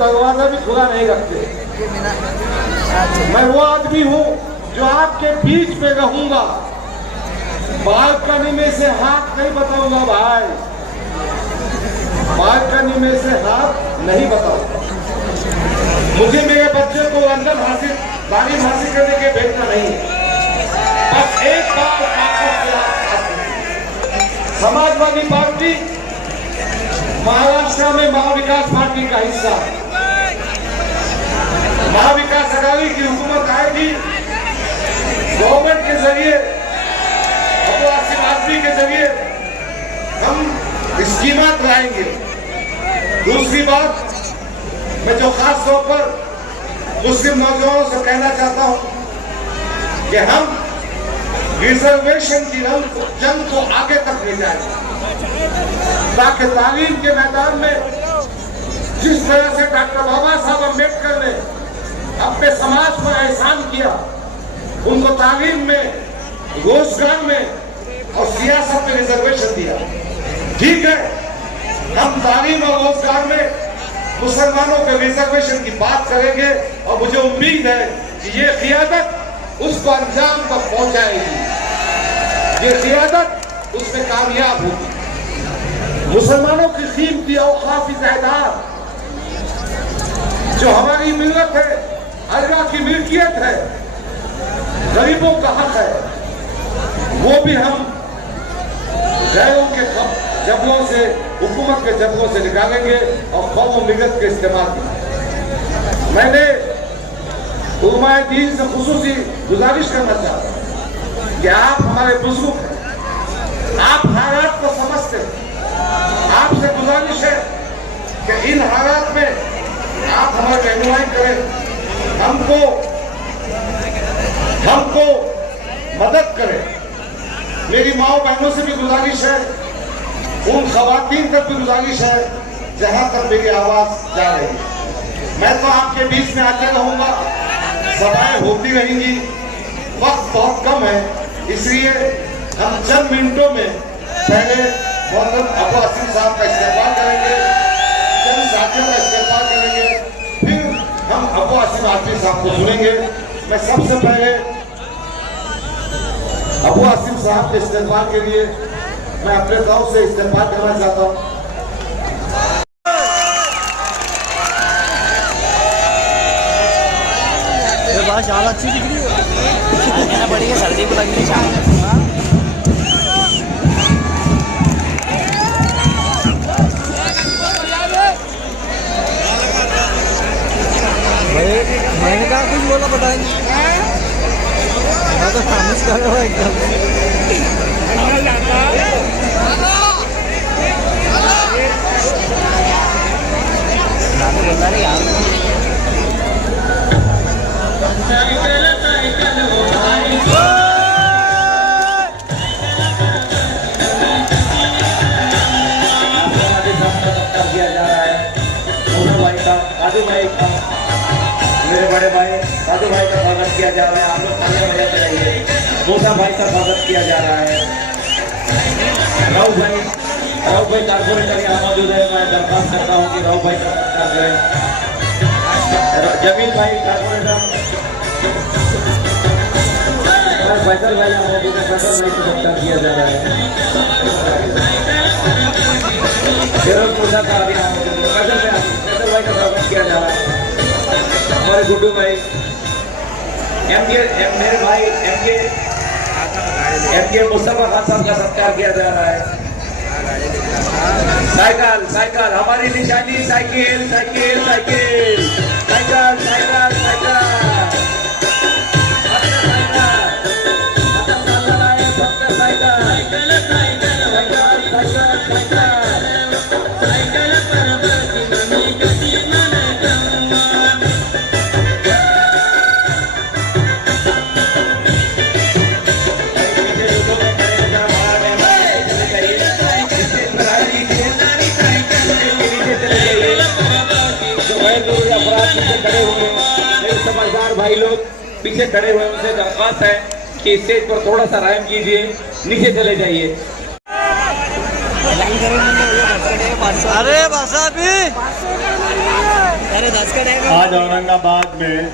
दरवाजा भी खुला नहीं रखते। मैं वो आदमी हूँ जो आपके बीच में रहूंगा, बालकनी में से हाथ नहीं बताऊंगा भाई, बालकनी में से हाथ नहीं बताऊंगा। मुझे मेरे बच्चे को तालीम हासिल करने के भेजना नहीं है। बस एक बार समाजवादी पार्टी महाराष्ट्र में महाविकास पार्टी का हिस्सा, महाविकास आघाड़ी की हुकूमत आएगी, गवर्नमेंट के जरिए आसिफ आदमी के जरिए हम स्कीमात लाएंगे। दूसरी बात, मैं जो खास तौर पर मुस्लिम नौजवानों से कहना चाहता हूं कि हम रिजर्वेशन की जंग को आगे तक ले जाएंगे, ताकि तालीम के मैदान में जिस तरह से डॉक्टर बाबा साहब अम्बेडकर ने अपने समाज पर एहसान किया, उनको तालीम में, रोजगार में और सियासत में रिजर्वेशन दिया। ठीक है, हम तालीम और रोजगार में मुसलमानों के रिजर्वेशन की बात करेंगे और मुझे उम्मीद है कि ये क़ियादत उसको अंजाम तक पहुंचाएगी, ये क़ियादत उसमें कामयाब होगी। मुसलमानों की कीमती औकाफी जायदाद जो हमारी मिल्लत है, अल्लाह की मिल्कियत है, गरीबों का हक है, वो भी हम गैरों के जबरों से, हुकूमत के जबरों से निकालेंगे और कौम मिलत के इस्तेमाल करेंगे। मैंने उलमाए दीन से खुसूसी गुजारिश करना चाहता हूं कि आप हमारे बुजुर्ग हैं, आप हालात को समझते हैं, आपसे गुजारिश है कि इन हालात में आप हमारी रहनुमाई करें, हमको मदद करें। मेरी माओ बहनों से भी गुजारिश है, उन खवातीन तक भी गुजारिश है जहां तक मेरी आवाज जा रही है। मैं तो आपके बीच में आते रहूंगा, सभाएं होती रहेंगी, वक्त बहुत कम है, इसलिए हम चंद मिनटों में पहले मौलाना अबू आसिफ साहब का इस्तेमाल करेंगे, चंद साथियों का इस्तेमाल करेंगे, फिर हम अबू आसिफ साहब को सुनेंगे। मैं सबसे पहले अबू आसिफ साहब के इस्तेमाल के लिए मैं अपने तरफ से इस्तेमाल करना चाहता हूँ। शाल अच्छी दिख रही है, बढ़िया सर्दी को लगी शाल। मैंने कहा कुछ बोला बताएंगे, मैं तो खामोश कर रहा हूँ एकदम। मेरे बड़े भाई साधु भाई का स्वागत किया जा रहा है। आप लोग खाने बजाते रहिए। मूसा भाई का स्वागत किया जा रहा है। राव भाई कारपोरेटर यहाँ मौजूद है, मैं दरख्वास्त करता हूँ कि राव भाई का सत्कार करें। जमील भाई कारपोरेटर, फैसल भाई यहाँ मौजूद है, फैसल भाई का सत्कार किया जा रहा है। फिरोजपुर का अभी यहाँ मौजूद है, फैसल भाई का स्वागत किया जा रहा है। हमारे गुड्डू भाई, मेरे भाई एमके मुस्तफा खान साहब का सत्कार किया जा रहा है। साइकिल हमारी निशानी, cycle cycle cycle cycle cycle cycle समझदार भाई लोग पीछे खड़े हुए, उनसे दरख्वास्त है कि स्टेज पर थोड़ा सा रहम कीजिए, नीचे चले जाइए। अरे बसा भी अरे 10 का टाइम आज औरंगाबाद में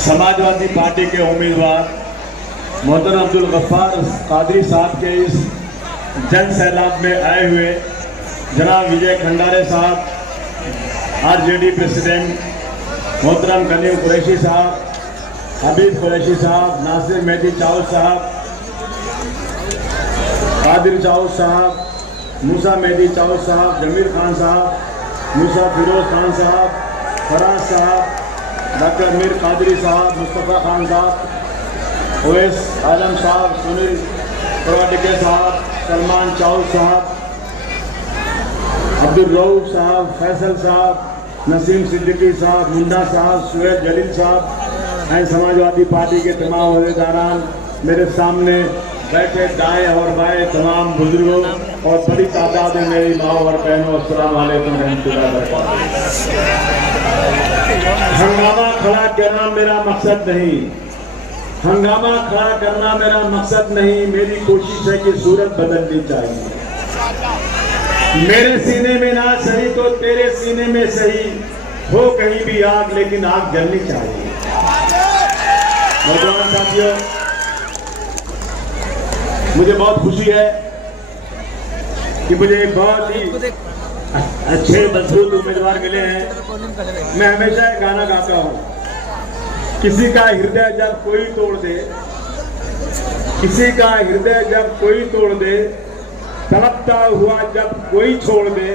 समाजवादी पार्टी के उम्मीदवार मोहतरम अब्दुल गफ्फार कादरी साहब के इस जन सैलाब में आए हुए जनाब विजय खंडारे साहब, आरजेडी प्रेसिडेंट मोहतरम कनीम कुरैशी साहब, हबीब कुरैशी साहब, नासिर मेहदी चाउल साहब, कादिर चाउल साहब, मूसा मेहदी चाउल साहब, जमीर खान साहब, मूसा फिरोज खान साहब, फराज साहब, डॉक्टर मीर कादरी साहब, मुस्तफ़ा खान साहब, ओवैस आलम साहब, सुनील पराटिके साहब, सलमान चाउल साहब, अब्दुल रऊफ साहब, फैसल साहब, नसीम सिद्दीकी साहब, मुन्ना साहब, सुहेल जलील साहब एंड समाजवादी पार्टी के तमाम अहदेदारान, मेरे सामने बैठे दाएं और बाएं तमाम बुजुर्गों और बड़ी तादाद में मेरी माँ और बहनों, अस्सलाम वालेकुम रहमतुल्लाहि व बरकातहू। हंगामा खड़ा करना मेरा मकसद नहीं, हंगामा खड़ा करना मेरा मकसद नहीं, मेरी कोशिश है कि सूरत बदलनी चाहिए। मेरे सीने में ना सही तो तेरे सीने में सही, हो कहीं भी आग लेकिन आग जलनी चाहिए। नौजवान साथियों, मुझे बहुत खुशी है कि मुझे एक बहुत ही अच्छे मजबूत उम्मीदवार मिले हैं। मैं हमेशा एक गाना गाता हूँ, किसी का हृदय जब कोई तोड़ दे, किसी का हृदय जब कोई तोड़ दे, तड़पता हुआ जब कोई छोड़ दे,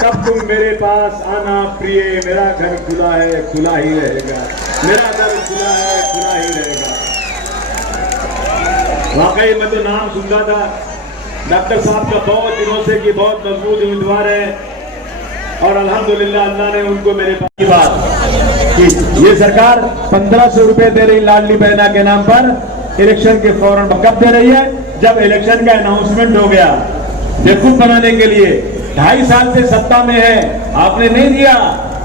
तब तुम मेरे पास आना प्रिय, मेरा घर खुला है खुला ही रहेगा, मेरा घर खुला है खुला ही रहेगा। वाकई मैं तो नाम सुनता था डॉक्टर साहब का बहुत दिनों से कि बहुत मजबूत उम्मीदवार है, और अल्हम्दुलिल्लाह अल्लाह ने उनको मेरे पास की बात कि ये सरकार 1500 रुपए दे रही लाडली बहना के नाम पर इलेक्शन के फौरन। कब दे रही है? जब इलेक्शन का अनाउंसमेंट हो गया, बेवकूफ बनाने के लिए। 2.5 साल से सत्ता में है, आपने नहीं दिया।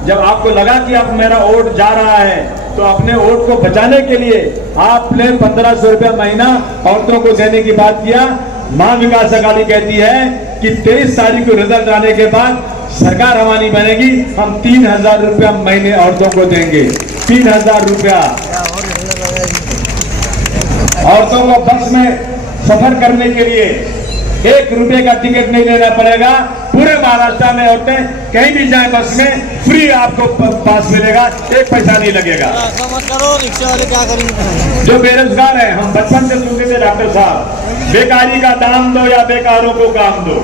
जब आपको लगा कि अब मेरा वोट जा रहा है तो अपने वोट को बचाने के लिए आपने 1500 रुपया महीना औरतों को देने की बात किया। मां विकास अघाड़ी कहती है कि 23 तारीख को रिजल्ट आने के बाद सरकार हमारी बनेगी, हम 3000 रुपया महीने औरतों को देंगे। 3000 रुपया औरतों को बस में सफर करने के लिए 1 रुपए का टिकट नहीं लेना पड़ेगा। पूरे महाराष्ट्र में औरतें कहीं भी जाए बस में फ्री आपको पास मिलेगा, 1 पैसा नहीं लगेगा। ऐसा मत करो, रिक्शा वाले क्या करेंगे? जो बेरोजगार है, हम बचपन से सुनते थे डॉक्टर साहब, बेकारी का दाम दो या बेकारों को काम दो,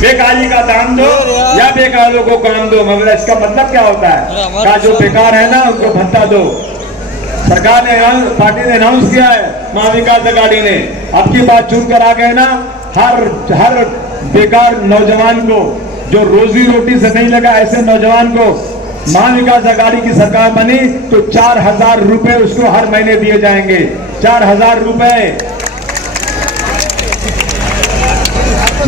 बेकारी का दाम दो या बेकारों को काम दो। मगर इसका मतलब क्या होता है? का जो बेकार है ना उनको भत्ता दो। सरकार ने, पार्टी ने अनाउंस किया है, मां विकास अघाड़ी ने, अब की बात चुन कर आ गए ना, हर बेकार नौजवान को जो रोजी रोटी से नहीं लगा, ऐसे नौजवान को मां विकास अघाड़ी की सरकार बनी तो 4000 रुपए उसको हर महीने दिए जाएंगे। 4000 रुपए।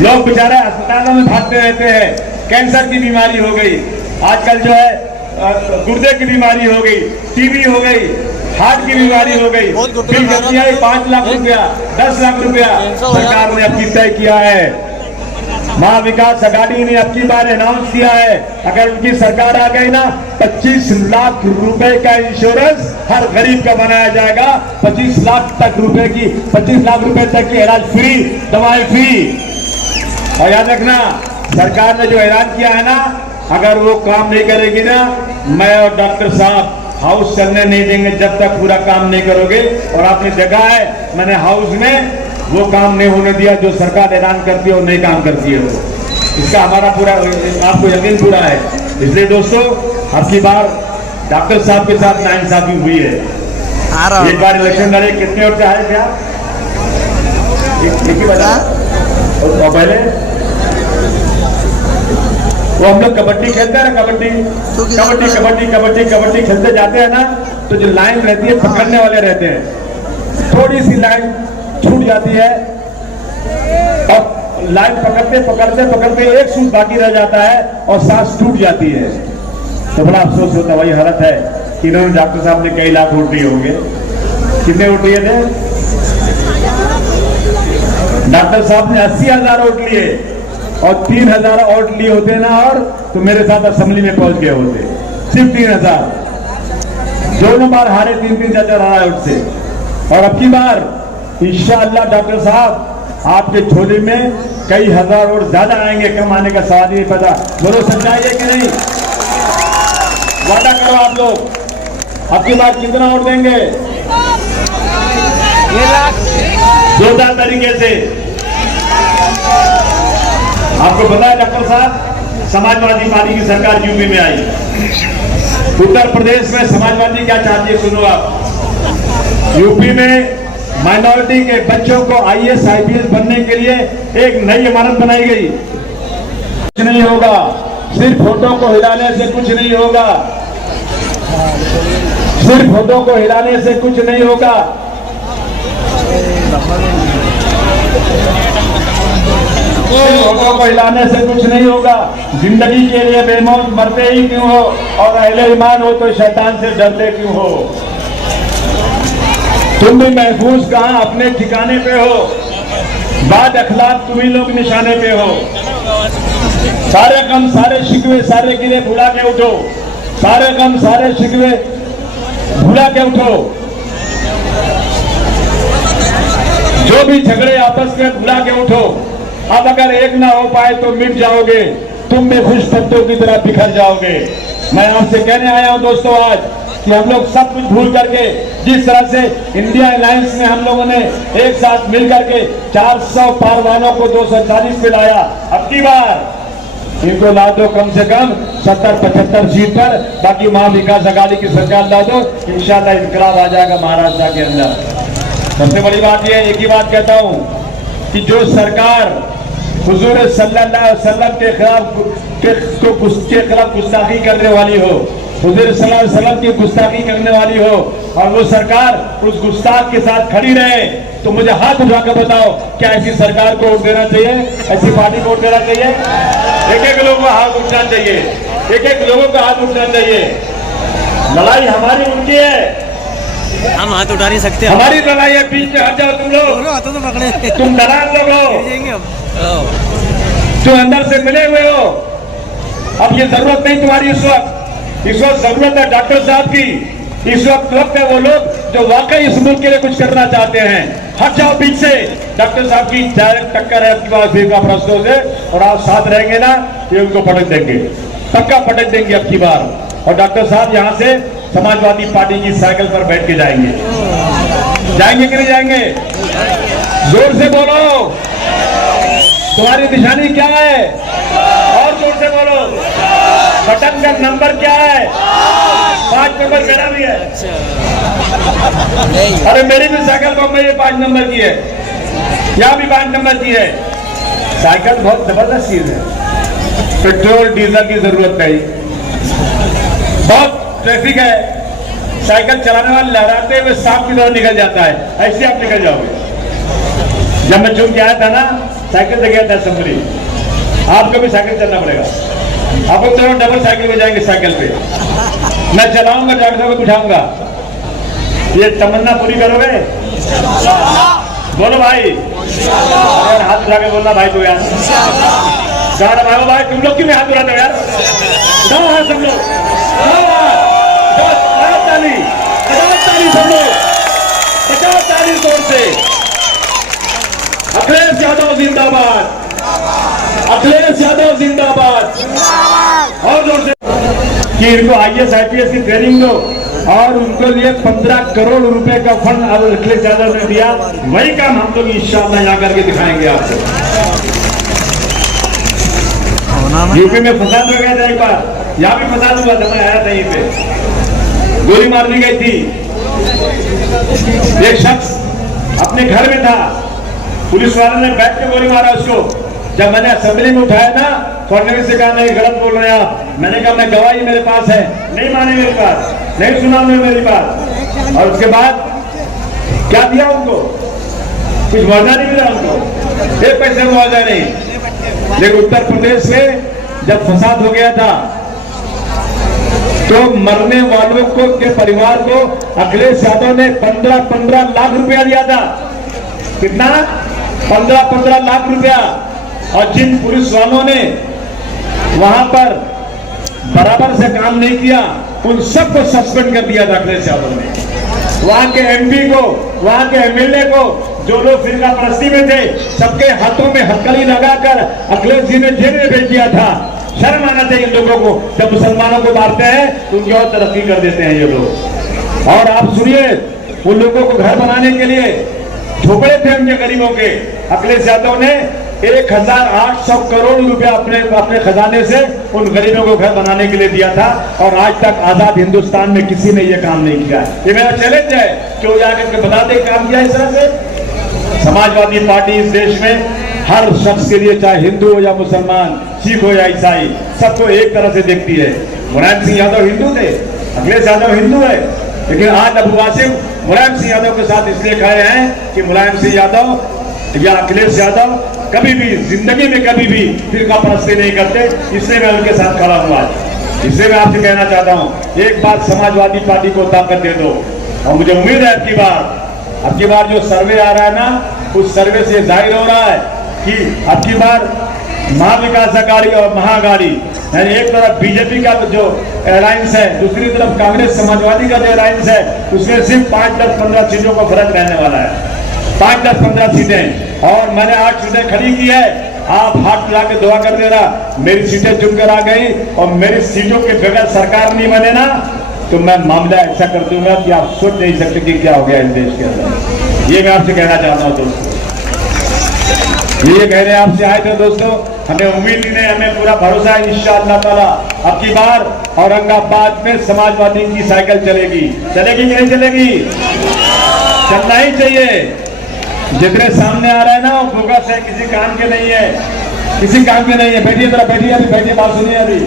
लोग बेचारे अस्पतालों में भागते रहते हैं, कैंसर की बीमारी हो गई, आजकल जो है गुर्दे की बीमारी हो गई, टीबी हो गई, हार्ट की बीमारी हो गई, बिल कितनी आई? 5 लाख रुपया, 10 लाख रुपया सरकार ने अब की तय किया है। मां विकास अघाड़ी ने अब की बार अनाउंस किया है, अगर उनकी सरकार आ गई ना, 25 लाख रुपए का इंश्योरेंस हर गरीब का बनाया जाएगा। 25 लाख तक रुपए की, 25 लाख रुपए तक की इलाज फ्री, दवाएं फ्री। और याद रखना, सरकार ने जो ऐलान किया है ना, अगर वो काम नहीं करेगी ना, मैं और डॉक्टर साहब हाउस चलने नहीं देंगे जब तक पूरा काम नहीं करोगे। और आपने देखा है, मैंने हाउस में वो काम नहीं होने दिया जो सरकार ऐलान करती है और नहीं काम करती है। वो इसका हमारा पूरा आपको यकीन पूरा है। इसलिए दोस्तों, अब की बार डॉक्टर साहब के साथ नाइंसाफी हुई है। एक बार इलेक्शन लड़े, कितने वोट आए थे आप? एक ही बचा। और पहले वो हम लोग कबड्डी खेलते हैं ना, कबड्डी कबड्डी कबड्डी कबड्डी कबड्डी खेलते जाते हैं ना, तो जो लाइन रहती है, पकड़ने वाले रहते हैं, थोड़ी सी लाइन छूट जाती है और लाइन पकड़ते पकड़ते पकड़ते एक सूट बाकी रह जाता है और सांस टूट जाती है। तो बड़ा अफसोस होता है। वही हालत है कि इन्होंने, डॉक्टर साहब ने कई लाख वोट दिए होंगे। कितने वोट दिए थे? डॉक्टर साहब ने 80,000 वोट लिए और 3000 वोट लिए होते ना, और तो मेरे साथ असेंबली में पहुंच गए होते। सिर्फ 3000, दोनों बार हारे 3-3 4 वोट से। और अब की बार इंशाअल्लाह डॉक्टर साहब आपके झोले में कई हजार वोट ज्यादा आएंगे, कम आने का सवाल ही नहीं पता। बोलो सच्चाई है कि नहीं? वादा करो आप लोग, अब की बार कितना वोट देंगे? जोरदार तरीके से। आपको पता है डॉक्टर साहब, समाजवादी पार्टी की सरकार यूपी में आई। उत्तर प्रदेश में समाजवादी क्या चाहती है सुनो आप। यूपी में माइनॉरिटी के बच्चों को आईएएस आईपीएस बनने के लिए एक नई इमारत बनाई गई। कुछ नहीं होगा, सिर्फ फोटो को हिलाने से कुछ नहीं होगा, सिर्फ फोटो को हिलाने से कुछ नहीं होगा। फोटो को हिलाने से कुछ नहीं होगा। जिंदगी के लिए बेमौत मरते ही क्यों हो, और अहले ईमान हो तो शैतान से डरते क्यों हो। तुम भी महफूज कहां अपने ठिकाने पे हो, बाद अखलाक तुम ही लोग निशाने पे हो। सारे गम सारे शिकवे सारे गिले भुला के उठो, सारे गम सारे शिकवे भुला के उठो। जो भी झगड़े आपस में भुला के उठो। अब अगर एक ना हो पाए तो मिट जाओगे, तुम भी खुश पत्तों की तरह बिखर जाओगे। मैं आपसे कहने आया हूं दोस्तों आज कि हम लोग सब कुछ भूल करके, जिस तरह से इंडिया अलायंस में हम लोगों ने एक साथ मिल करके 400 पारवानों को 240 पे लाया, अब की बार इनको ला दो कम से कम 70-75 सीट पर। बाकी महा विकास अघाड़ी की सरकार ला दो, इंशाल्लाह इनकलाब आ जाएगा महाराष्ट्र के अंदर। सबसे बड़ी बात यह, एक ही बात कहता हूं कि जो सरकार हुजूर सल्लल्लाहु अलैहि वसल्लम के खिलाफ गुस्ताखी करने वाली हो, हुजूर सल्लल्लाहु अलैहि वसल्लम की गुस्ताखी करने वाली हो, और वो सरकार उस गुस्ताख के साथ खड़ी रहे, तो मुझे हाथ उठा कर बताओ, क्या ऐसी सरकार को वोट देना चाहिए? ऐसी पार्टी को वोट देना चाहिए? एक-एक लोगों का हाथ उठना चाहिए, एक-एक लोगों का हाथ उठना चाहिए। लड़ाई हमारी उनकी है, हम हाथ उठा नहीं सकते। हमारी लड़ाई है, बीच में हट जाओ तुम लोग। हाथों तो पकड़े, तुम दलाल लोग हो, तुम अंदर से मिले हुए हो। अब ये जरूरत नहीं तुम्हारी इस वक्त जरूरत है डॉक्टर साहब की। इस वक्त है वो लोग जो वाकई इस मुल्क के लिए कुछ करना चाहते हैं। हट जाओ बीच से। डॉक्टर साहब की डायरेक्ट टक्कर है आपके पास का प्रश्नों से, और आप साथ रहेंगे ना, ये उनको पटक देंगे, पक्का पटक देंगे अब की बार। और डॉक्टर साहब यहाँ से समाजवादी पार्टी की साइकिल पर बैठ के जाएंगे। जाएंगे कि नहीं जाएंगे? जोर से बोलो, तुम्हारी निशानी क्या है? और जोर से बोलो, बटन का नंबर क्या है? 5 नंबर मेरा भी है। अरे मेरी भी साइकिल बम्बई में 5 नंबर की है, यहाँ भी 5 नंबर की है। साइकिल बहुत जबरदस्त चीज है, पेट्रोल डीजल की जरूरत नहीं, बहुत ट्रैफिक है, साइकिल चलाने वाले लहराते हुए सांप की तरह निकल जाता है, ऐसे आप निकल जाओगे। जब मैं चुन के आया था ना, साइकिल से गया था असेंबली। आपको भी साइकिल चलना पड़ेगा, आप लोग दोनों डबल साइकिल में जाएंगे। साइकिल पे मैं चलाऊंगा, डॉक्टर साहब को बिठाऊंगा। ये तमन्ना पूरी करोगे? बोलो भाई, यार हाथ उठा के बोलना भाई, तो यार भाई भाई तुम लोग क्यों नहीं हाथ उठाते हो यार? सब लोग सब लोग 50 जोर से। अखिलेश यादव जिंदाबाद, अखिलेश यादव जिंदाबाद। और जोर से कि इनको आईएएस आईपीएस की ट्रेनिंग दो, और उनको लिए 15 करोड़ रुपए का फंड अब अखिलेश यादव ने दिया। वही काम हम लोग इंशाअल्लाह यहाँ करके दिखाएंगे आपको। यूपी में फसाद हो गया था एक बार, यहाँ भी फसाद हुआ था, मैं आया था यहीं पे। गोली मार दी गई थी, एक शख्स अपने घर में था, पुलिस वालों ने बैठ के गोली मारा उसको। जब मैंने असेंबली में उठाया ना, फडणवीस से कहा नहीं गलत बोल रहे हैं आप। मैंने कहा मैं गवाही मेरे पास है, नहीं माने मेरी बात, नहीं सुना उन्होंने मेरी बात। और उसके बाद क्या दिया उनको? कुछ मुआवजा नहीं मिला उनको, 1 पैसे मुआवजा नहीं। लेकिन उत्तर प्रदेश में जब फसाद हो गया था, तो मरने वालों को के परिवार को अखिलेश यादव ने 15-15 लाख रुपया दिया था। कितना? 15-15 लाख रुपया। और जिन पुलिस वालों ने वहां पर बराबर से काम नहीं किया, उन सबको सस्पेंड कर दिया था अखिलेश यादव ने। वहां के एमपी को, वहां के एमएलए को, जो लोग फिरका परस्ती में थे, सबके हाथों में हथकड़ी लगाकर अखिलेश जी ने जेल में भेज दिया था। शर्म आना चाहिए इन लोगों को, जब मुसलमानों को मारते हैं तो उनकी और तरक्की कर देते हैं ये लोग। और आप सुनिए, उन लोगों को घर बनाने के लिए झोपड़े थे उनके गरीबों के, अखिलेश यादव ने 1800 करोड़ रुपया अपने खजाने से उन गरीबों को घर बनाने के लिए दिया था। और आज तक आजाद हिंदुस्तान में किसी ने यह काम नहीं किया। ये मेरा चैलेंज है कि वो जाकर के बता दे काम किया इस तरह से। समाजवादी पार्टी इस देश में हर शख्स के लिए, चाहे हिंदू हो या मुसलमान, सिख हो या ईसाई, सबको एक तरह से देखती है। मुलायम सिंह यादव हिंदू थे, अखिलेश यादव हिंदू है, लेकिन आज अबू वासिम मुलायम सिंह यादव के साथ इसलिए खड़े हैं कि मुलायम सिंह यादव या अखिलेश यादव कभी भी जिंदगी में कभी भी फिरका परस्ती नहीं करते, इसलिए मैं उनके साथ खड़ा हुआ। इसलिए मैं आपसे कहना चाहता हूं, एक बात समाजवादी पार्टी को ताकत दे दो। और मुझे उम्मीद है अब की बार जो सर्वे आ रहा है ना, उस सर्वे से जाहिर हो रहा है कि अब की बार महाविकास अघाड़ी और महाअघाड़ी, यानी एक तरफ बीजेपी का जो अलायंस है, दूसरी तरफ कांग्रेस समाजवादी का जो अलायंस है, उसमें सिर्फ 5, 10, 15 सीटों का फर्क रहने वाला है। 5, 10, 15 सीटें। और मैंने 8 सीटें खड़ी की है। आप हाथ मिला के दुआ कर देना, मेरी सीटें चुनकर आ गई और मेरी सीटों के बगैर सरकार नहीं बने ना, तो मैं मामला ऐसा कर दूंगा कि आप सोच नहीं सकते कि क्या हो गया इस देश के अंदर। ये मैं आपसे कहना चाहता हूं दोस्तों, ये कहने आपसे आए थे दोस्तों। हमें उम्मीद ही नहीं, हमें पूरा भरोसा है इंशाअल्लाह ताला अब की बार औरंगाबाद में समाजवादी की साइकिल चलेगी। चलेगी कि नहीं चलेगी? चलना ही चाहिए। जितने सामने आ रहे हैं ना, वो बोगस है, किसी काम के नहीं है, किसी काम के नहीं है। बैठिए जरा, बैठिए, अभी बैठिए, बात सुनिए अभी।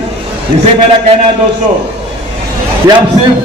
इसे मेरा कहना है दोस्तों कि अब सिर्फ